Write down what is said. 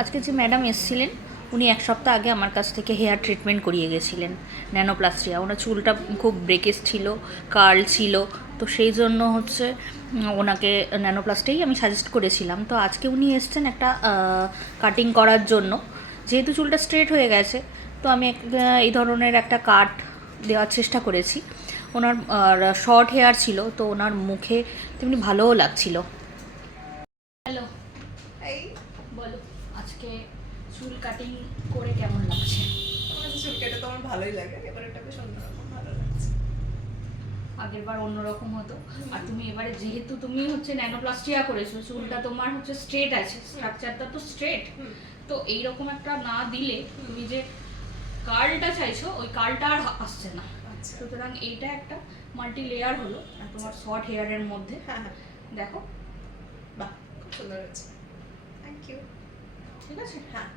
আজকে যে ম্যাডাম এসেছিলেন উনি এক সপ্তাহ আগে আমার কাছ থেকে হেয়ার ট্রিটমেন্ট করিয়ে গেছিলেন, ন্যানোপ্লাস্টিয়া। ওনার চুলটা খুব ব্রেকেজ ছিল, কার্ল ছিল, তো সেই জন্য হচ্ছে ওনাকে ন্যানোপ্লাস্টিয়াই আমি সাজেস্ট করেছিলাম। তো আজকে উনি এসছেন একটা কাটিং করার জন্য। যেহেতু চুলটা স্ট্রেট হয়ে গেছে, তো আমি এই ধরনের একটা কাট দেওয়ার চেষ্টা করেছি। ওনার শর্ট হেয়ার ছিল, তো ওনার মুখে তেমনি ভালোও লাগছিল। হ্যালো, এই বলো আজকে চুল কাটিং করে কেমন লাগছে? আমার কাছে চুল কেটে তো আমার ভালোই লাগে, এবারে এটা বেশ অন্যরকম ভালো লাগছে। আগের বার অন্যরকম হতো, আর তুমি এবারে যেহেতু তুমি হচ্ছে ন্যানোপ্লাস্টিয়া করেছো, চুলটা তোমার হচ্ছে স্ট্রেট আছে, স্ট্রাকচারটা তো স্ট্রেট, তো এইরকম একটা না দিলে তুমি যে কার্লটা চাইছো ওই কার্লটা আর আসছে না। আচ্ছা। সুতরাং এইটা একটা মাল্টি লেয়ার হলো তোমার শর্ট হেয়ারের মধ্যে। হ্যাঁ হ্যাঁ, দেখো, বাহ, খুব সুন্দর হয়েছে। Thank you. ঠিক আছে। হ্যাঁ।